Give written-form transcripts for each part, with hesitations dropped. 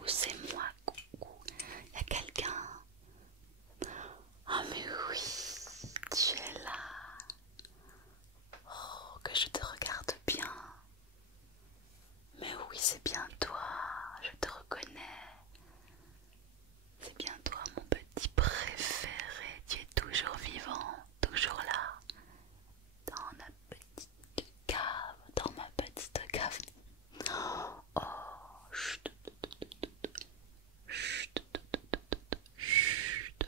coucou, c'est moi, coucou. Y a quelqu'un? Ah mais oui, tu es là. Oh, que je te regarde bien. Mais oui, c'est bien toi, je te reconnais. C'est bien toi, mon petit préféré. Tu es toujours vivant, toujours là. Dans ma petite cave, dans ma petite cave. Oh, chut, chut, chut.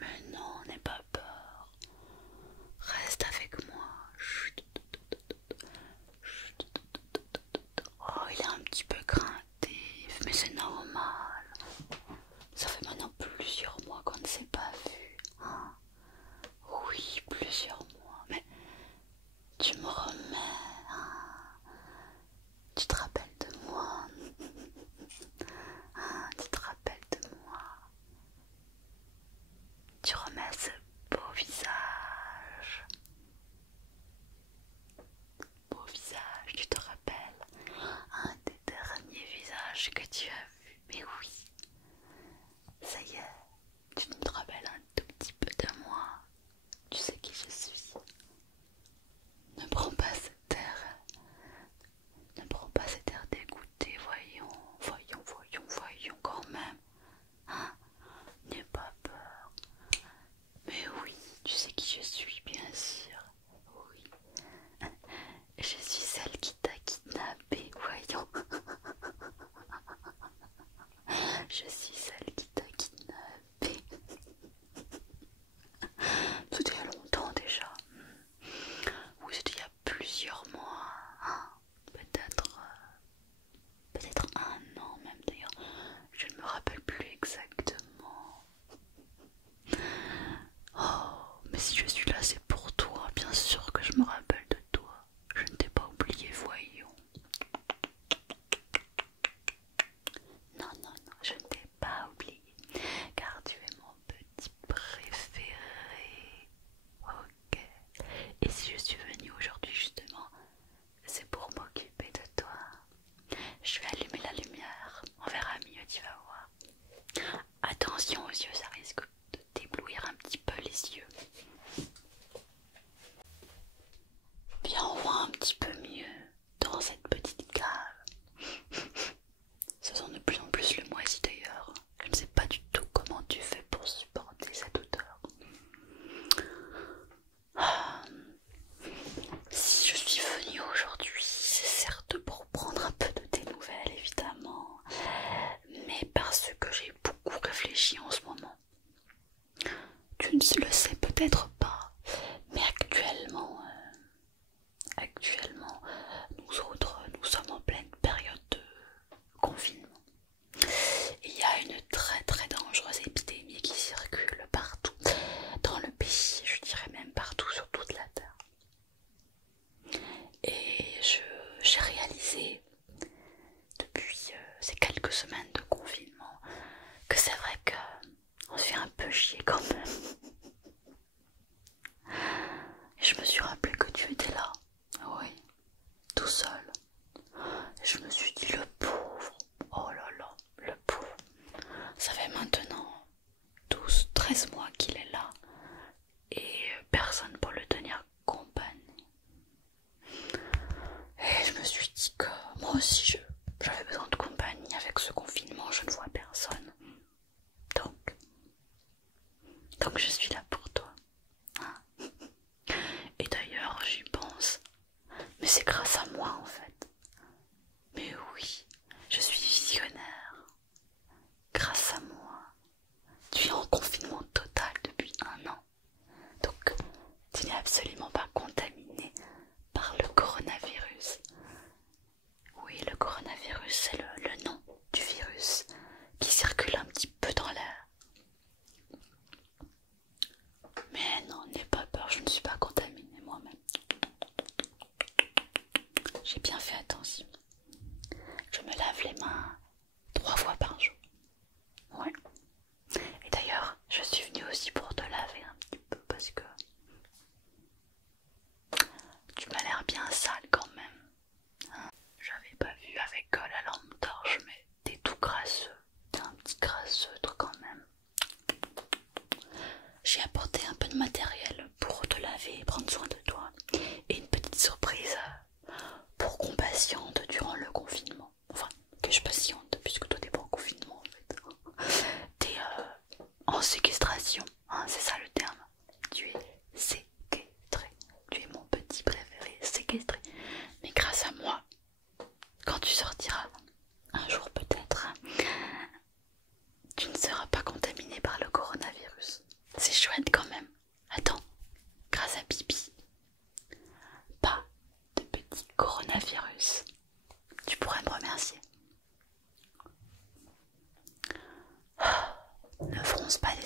Mais non, n'aie pas peur. Reste avec moi. Chut, chut. Oh, il est un petit peu craintif, mais c'est normal. Ça fait maintenant plusieurs mois qu'on ne s'est pas vu. Hein? Oui, plusieurs mois. Mais tu me remets. Hein? Tu te rappelles de moi? Hein? Tu te rappelles de moi? Tu remets ce beau visage. Beau visage, tu te rappelles? Un des derniers visages que tu as vu. Mais oui. Ça y est, tu te rappelles un tout petit peu de moi. Tu sais qui je suis. Ne prends pas cet air. Ne prends pas cet air dégoûté. Voyons quand même. Hein? N'aie pas peur. Mais oui, tu sais qui je suis, bien sûr. Oui. Je suis celle qui t'a kidnappé, voyons. Je suis celle qui t'a kidnappé. C'était il y a longtemps déjà. Oui, c'était il y a plusieurs mois. Hein, peut-être un an même d'ailleurs. Je ne me rappelle plus exactement. Oh, mais si je suis là, c'est pour toi. Bien sûr que je me rappelle de toi. Je ne t'ai pas oublié, voyons. Non, non, non, je ne t'ai pas oublié. Car tu es mon petit préféré. Ok. Et si je suis venue aujourd'hui justement, c'est pour m'occuper de toi. Je vais allumer la lumière. On verra mieux, tu vas voir. Attention aux yeux, ça risque de t'éblouir un petit peu les yeux. Bien, on voit un petit peu mieux dans cette petite cave. Ça sent de plus en plus le moisi d'ailleurs. Je ne sais pas du tout comment tu fais pour supporter cette odeur. Ah. Si je suis venue aujourd'hui, c'est certes pour prendre un peu de tes nouvelles évidemment, mais parce que j'ai beaucoup réfléchi en ce moment. Tu ne le sais peut-être pas, mais actuellement, nous autres, nous sommes en pleine période de confinement. Il y a une très très dangereuse épidémie qui circule partout dans le pays, je dirais même partout sur toute la terre. Et j'ai réalisé depuis ces quelques semaines de confinement que c'est vrai qu'on se fait un peu chier quand même. Et je me suis rappelé que tu étais là, oui, tout seul. Et je me suis dit le pauvre, oh là là, le pauvre. Ça fait maintenant 12-13 mois qu'il est là et personne pour le tenir compagnie. Et je me suis dit que moi aussi j'avais besoin de compagnie avec ce confinement, je ne vois personne. Donc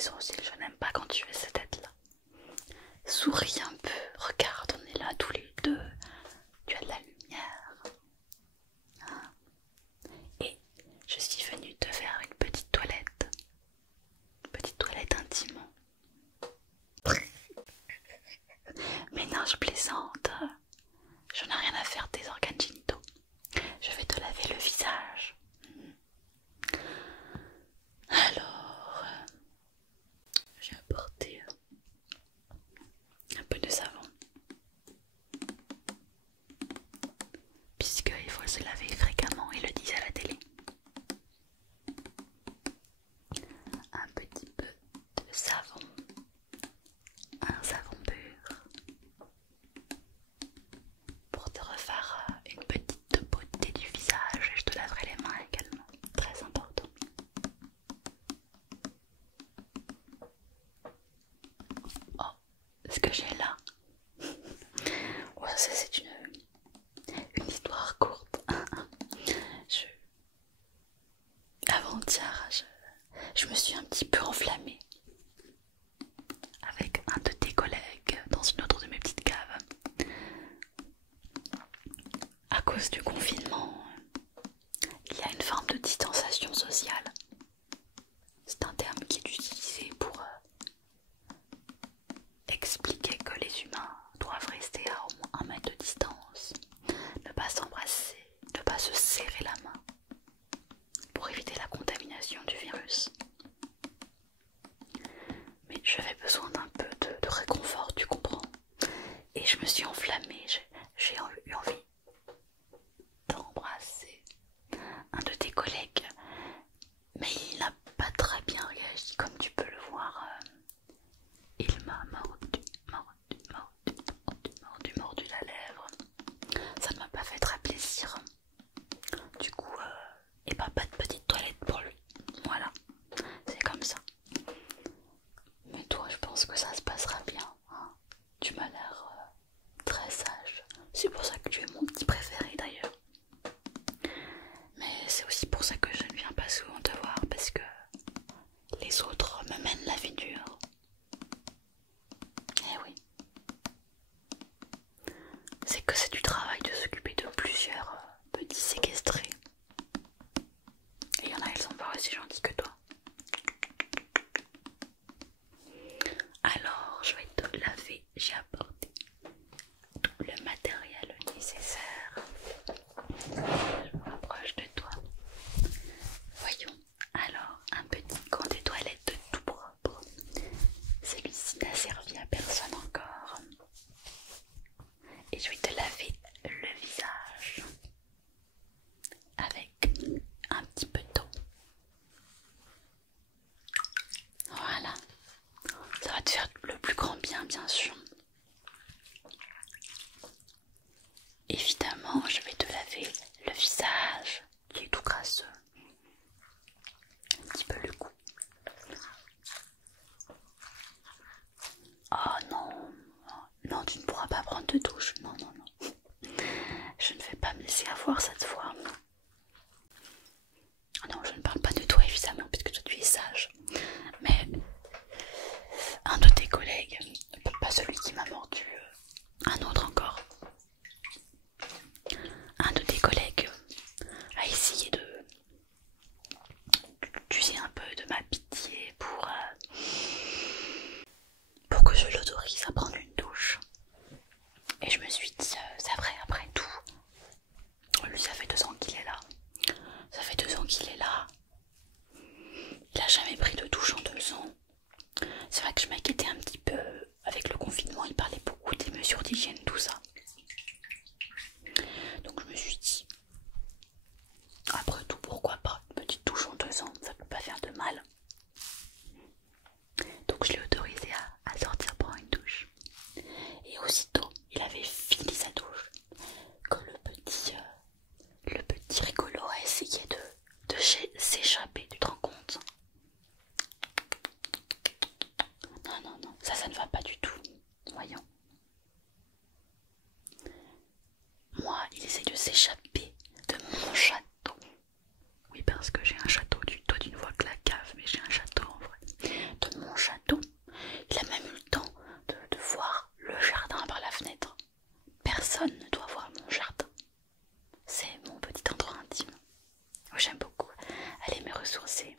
sourcils, je n'aime pas quand tu fais cette tête-là. Souris un peu, regarde, on est là tous les deux. Tu as de la lumière. Hein? Et je suis venue te faire une petite toilette. Une petite toilette intime. Mais non, je plaisante. Je n'ai rien à faire des organes génitaux. Je vais te laver le visage. Alors, j'ai apporté un peu de savon. Puisqu'il faut se laver fréquemment, ils le disent à la télé. Un petit peu de savon. Un savon pur. Pour te refaire une petite beauté du visage. Et je te laverai les mains également. Très important. Oh, ce que j'ai là. Ouais, ça c'est une histoire courte. Avant-hier, je me suis un petit peu enflammée avec un de tes collègues dans une autre de mes petites caves. À cause du confinement, il y a une forme de distanciation sociale. C'est un terme qui est utilisé pour expliquer que les humains doivent rester à au moins 1 mètre de distance, ne pas s'embrasser, ne pas se serrer la main, pour éviter la contamination du virus. Mais j'avais besoin d'un peu de réconfort, tu comprends. Et je me suis enflammée, j'ai eu envie d'embrasser un de tes collègues. Mais il n'a pas très bien réagi, comme tu peux le voir. Il m'a mordu la lèvre. Ça ne m'a pas fait très plaisir. Du coup, et bah pas de petite toilette pour lui. Voilà, c'est comme ça. Mais toi, je pense que ça se passera bien. Hein. Tu m'as l'air très sage. C'est pour ça que tu es mon petit préféré d'ailleurs. Mais c'est aussi pour ça que je ne viens pas souvent te voir, parce que les autres me mènent la vie dure. Eh oui. C'est que c'est du travail de s'occuper de plusieurs petits séquestrés. Et il y en a, ils sont pas aussi gentils que toi. Alors, je vais te laver. J'ai apporté tout le matériel nécessaire. Je me rapproche de toi. Voyons. Alors, un petit gant de toilette tout propre. Celui-ci n'a servi à personne encore. Et je vais te laver le visage avec un petit peu d'eau. Voilà. Ça va te faire le plus grand bien, bien sûr. Évidemment, je vais te laver le visage qui est tout crasseux. Un petit peu le cou. Oh non, non, tu ne pourras pas prendre de douche. Non, non, non. Je ne vais pas me laisser avoir cette fois. Non, je ne parle pas de toi évidemment, puisque toi tu es sage. Mais un de tes collègues, pas celui qui m'a mordu, un autre encore. Un de tes collègues a essayé d'user un peu de ma pitié pour que je l'autorise à prendre une douche. Et je me suis dit, c'est vrai, après tout, lui ça fait 2 ans qu'il est là. Ça fait 2 ans qu'il est là. Il a jamais pris de douche en 2 ans. C'est vrai que je m'inquiétais un petit peu avec le confinement, il parlait beaucoup des mesures d'hygiène, tout ça. Donc je me suis dit, après tout, pourquoi pas une petite douche en 2 ans, ça peut pas faire de mal. Donc je l'ai autorisé à sortir prendre une douche. Et aussitôt, il avait fini sa douche que le petit rigolo a essayé de s'échapper, tu te rends compte? Non, non, non, ça ne va pas du tout. Voyons. Moi, il essaie de s'échapper de mon château. Oui, parce que j'ai un château. Toi, tu ne vois que la cave, mais j'ai un château en vrai. De mon ressourcer.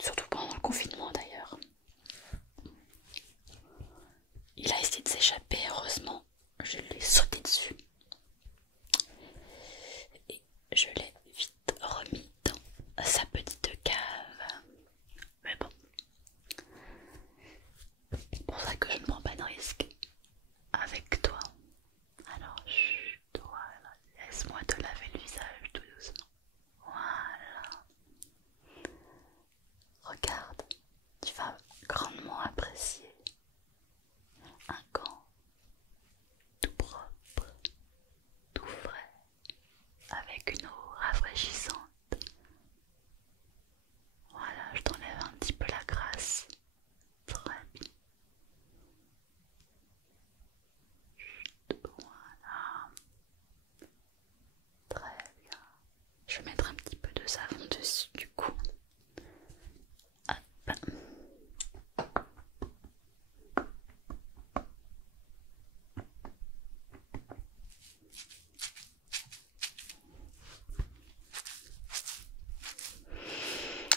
Surtout pendant le confinement d'ailleurs. Il a essayé de s'échapper, heureusement, je lui ai sauté dessus. Et je l'ai vite remis dans sa petite cave. Mais bon, c'est pour ça que je ne prends pas de risque avec toi. Alors, chut, voilà, laisse-moi te laver le visage tout doucement. Voilà. Regarde, tu vas grandement apprécier un gant tout propre, tout frais, avec une eau rafraîchissante. Voilà, je t'enlève un petit peu la graisse. Très bien. Voilà. Très bien. Je vais mettre un petit peu de savon dessus du coup. Hop.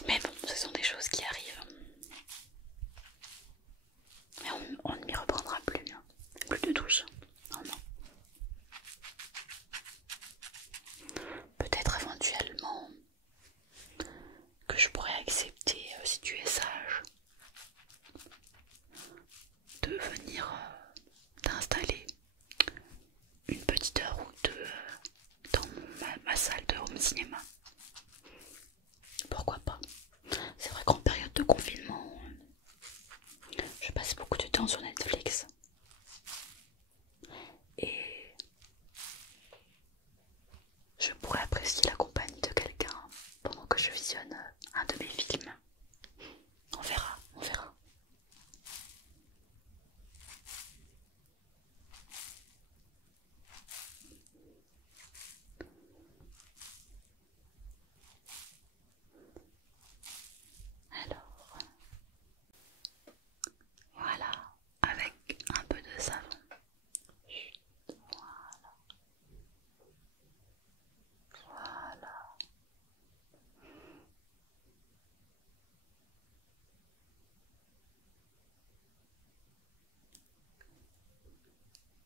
Mais bon, ce sont des choses qui arrivent. Mais on ne m'y reprendra plus. Hein. Plus de douche. Oh non. Peut-être éventuellement que je pourrais accepter, si tu es sage, de venir t'installer une petite heure ou deux dans ma salle de home cinéma. Pourquoi pas? C'est vrai qu'en période de confinement, je passe beaucoup de temps sur Netflix. Et je pourrais apprécier la compagnie de quelqu'un pendant que je visionne un de mes films. On verra, on verra. Alors, voilà, avec un peu de savon. Voilà. Voilà.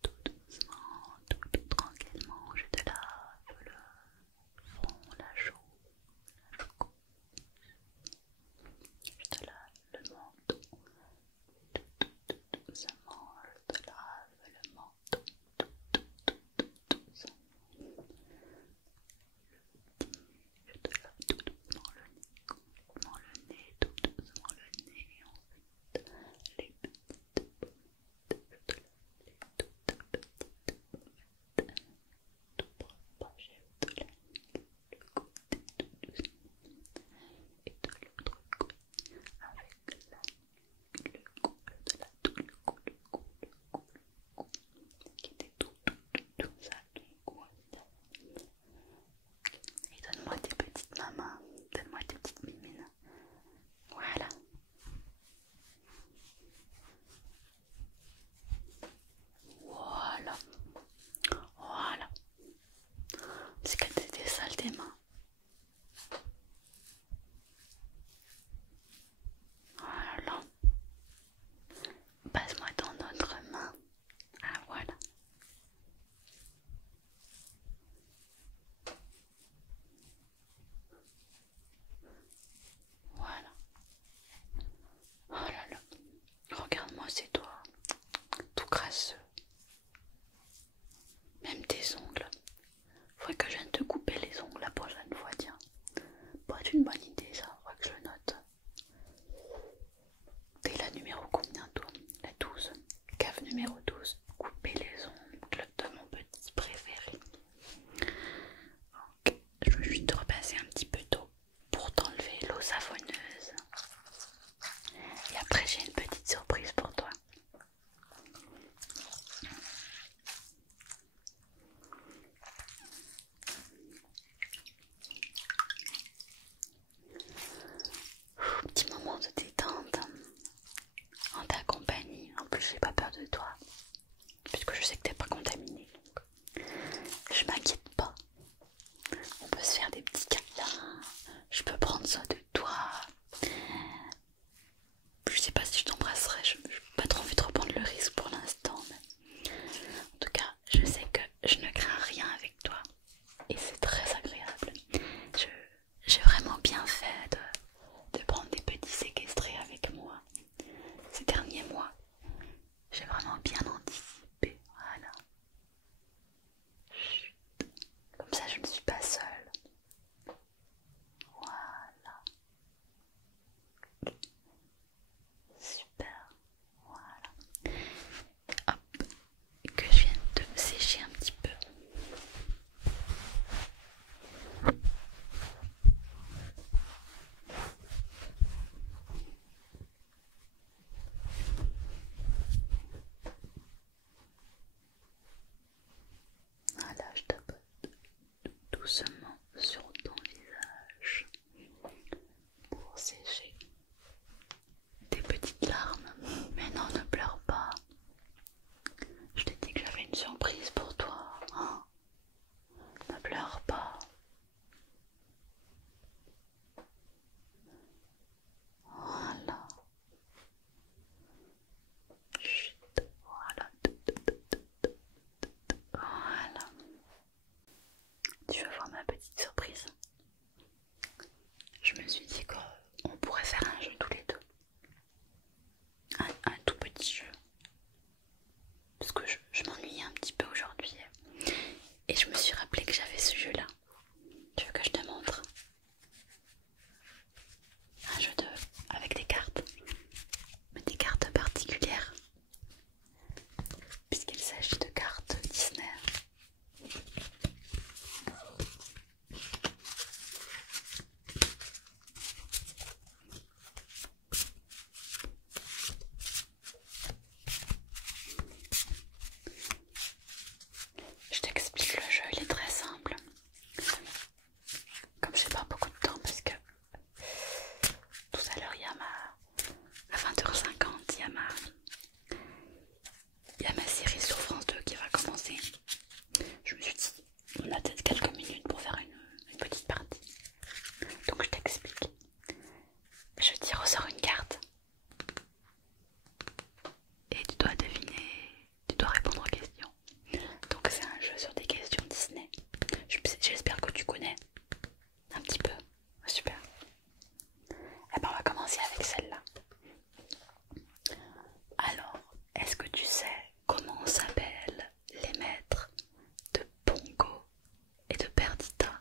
Tout doucement, tout tranquillement, je te lave le front, la joue, la joue. Je te lave le menton. Tout doucement, je te lave le menton. Tout doucement. Je te lave tout doucement le nez, tout doucement le nez, ensuite les petites pommettes, je te lave les toutes petites pommettes, tout propre, je te lave le côté tout doucement, et de l'autre côté, avec le cou, je te lave tout le cou, qui était tout ça, ton cou, et donne-moi tes petites mamans, donne-moi tes petites mimines. Voilà. Voilà. Voilà. C'est qu'elle était sale tes mains. Voilà. Passe-moi ton autre main. Ah voilà. Voilà. Oh là là. Regarde-moi ces doigts. Tout crasseux. Même tes ongles. Faudrait que je vienne te couper les ongles la prochaine fois, tiens. Pas une bonne idée ça, faudrait que je le note. T'es la numéro combien toi? La 12. Cave numéro 12. Couper les ongles de mon petit préféré. Ok, je veux juste te repasser un petit peu d'eau pour t'enlever l'eau savonneuse. Et après j'ai une petite surprise pour toi. Petit moment de détente en ta compagnie. En plus j'ai pas peur de toi puisque je sais que t'es pas contaminé, donc je m'inquiète pas. On peut se faire des petits câlins, je bien fait de prendre des petits séquestrés avec moi ces derniers mois. J'ai vraiment bien anticipé, voilà. Chut. Comme ça je ne suis pas seule. Voilà. Super. Voilà. Hop. Que je vienne de sécher un petit peu. Voilà, je tapote doucement sur ton visage pour sécher tes petites larmes. Mais non, ne pleure pas. Je t'ai dit que j'avais une surprise pour toi. Hein, ne pleure pas. Voilà. Chut. Voilà. Voilà. Tu vas voir ma petite surprise. Je me suis dit qu'on pourrait faire un jeu tous les deux. Un tout petit jeu. Parce que je m'ennuyais un petit peu aujourd'hui. Et je me suis rappelé que j'avais ce jeu là. Tu veux que je te montre? Un jeu avec des cartes. Mais des cartes particulières. Puisqu'il s'agit de cartes Disney. Je t'explique le jeu, il est très simple. Comme j'ai pas beaucoup de temps parce que tout à l'heure il y a à 20h50 il y a ma série sur France 2 qui va commencer. Je me suis dit, on a peut-être quelques minutes pour faire une petite partie. Donc je t'explique. Je tire au sort une carte. Et tu dois deviner, tu dois répondre aux questions. Donc c'est un jeu sur des questions Disney. J'espère que tu connais un petit peu. Super. Eh ben on va commencer avec celle-là. Alors, est-ce que tu sais comment s'appellent les maîtres de Pongo et de Perdita?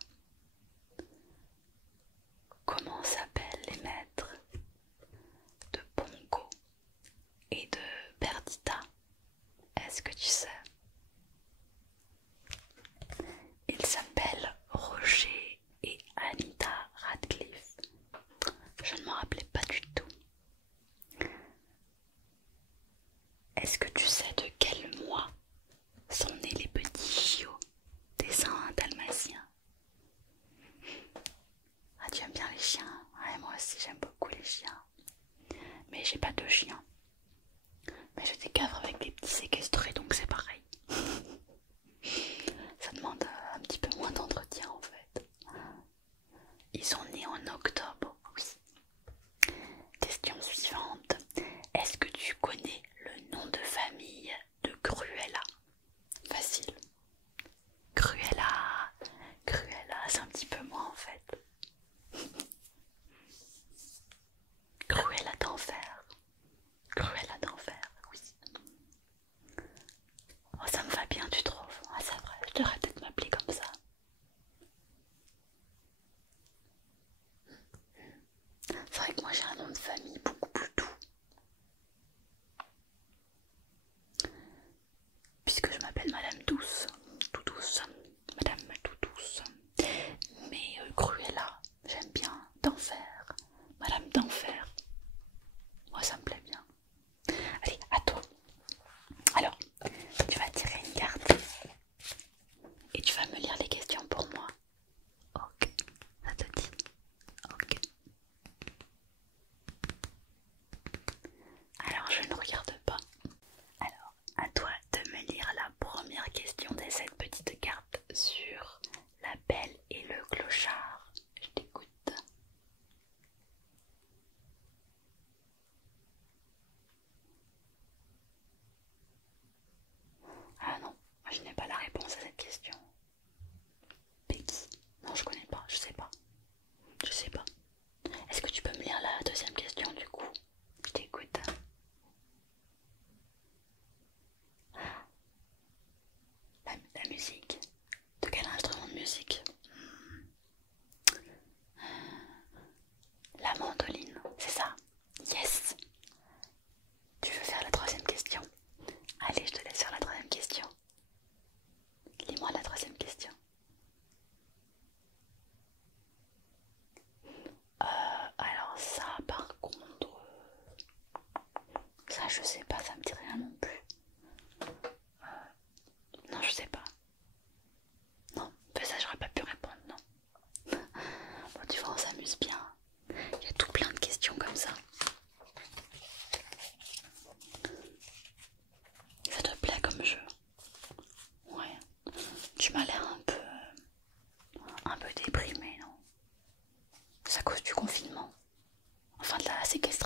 Comment s'appellent les maîtres de Pongo et de Perdita? Est-ce que tu sais? Ils s'appellent Roger et Anita Radcliffe. Je ne m'en rappelais pas du tout. Est-ce que tu sais de quel mois sont nés les petits chiots des Saints dalmatiens? Ah, tu aimes bien les chiens? Ouais, moi aussi j'aime beaucoup les chiens. Mais j'ai pas de chien. Mais je décavre avec des petits séquestrés, donc c'est pareil. Ça demande un petit peu moins d'entretien en fait. Ils sont nés en octobre aussi. Question suivante. Est-ce que tu connais le nom de famille de Cruella? Facile. Cruella. Cruella, c'est un petit peu moi en fait. Cruella d'enfer. Cruella d'enfer, oui. Oh, ça me va bien, tu trouves? Ah, c'est vrai, je devrais peut-être m'appeler comme ça. C'est vrai que moi j'ai un nom de famille beaucoup plus doux. Puisque je m'appelle Madame Douce, tout douce, Madame tout douce. Mais Cruella, j'aime bien. D'enfer, Madame d'enfer. Moi ça me plaît bien. Allez, à toi. Alors, tu vas tirer une carte et tu vas me lire les questions pour moi. Ok, ça te dit? Ok. Alors je ne regarde pas. Alors, à toi de me lire la première question de cette petite carte sur la Belle et le Clochard. Je t'écoute. Ah non, je n'ai pas la réponse à cette question. Peggy. Non, je connais pas, je sais pas. Je sais pas. deuxième question du coup. Je t'écoute. La musique. De quel instrument de musique? La mandoline, c'est ça? Yes! Tu veux faire la troisième question? Allez, je te laisse sur la troisième question. Lis-moi la troisième question. Alors ça, par contre, ça je sais pas, ça me dit rien non plus. Non, je sais pas. Non, mais ça j'aurais pas pu répondre, non. Bon, tu vois, on s'amuse bien. Il y a tout plein de questions comme ça. Ça te plaît comme jeu? Ouais. Tu m'as l'air un peu déprimé, non? C'est à cause du confinement. Enfin de la séquestration.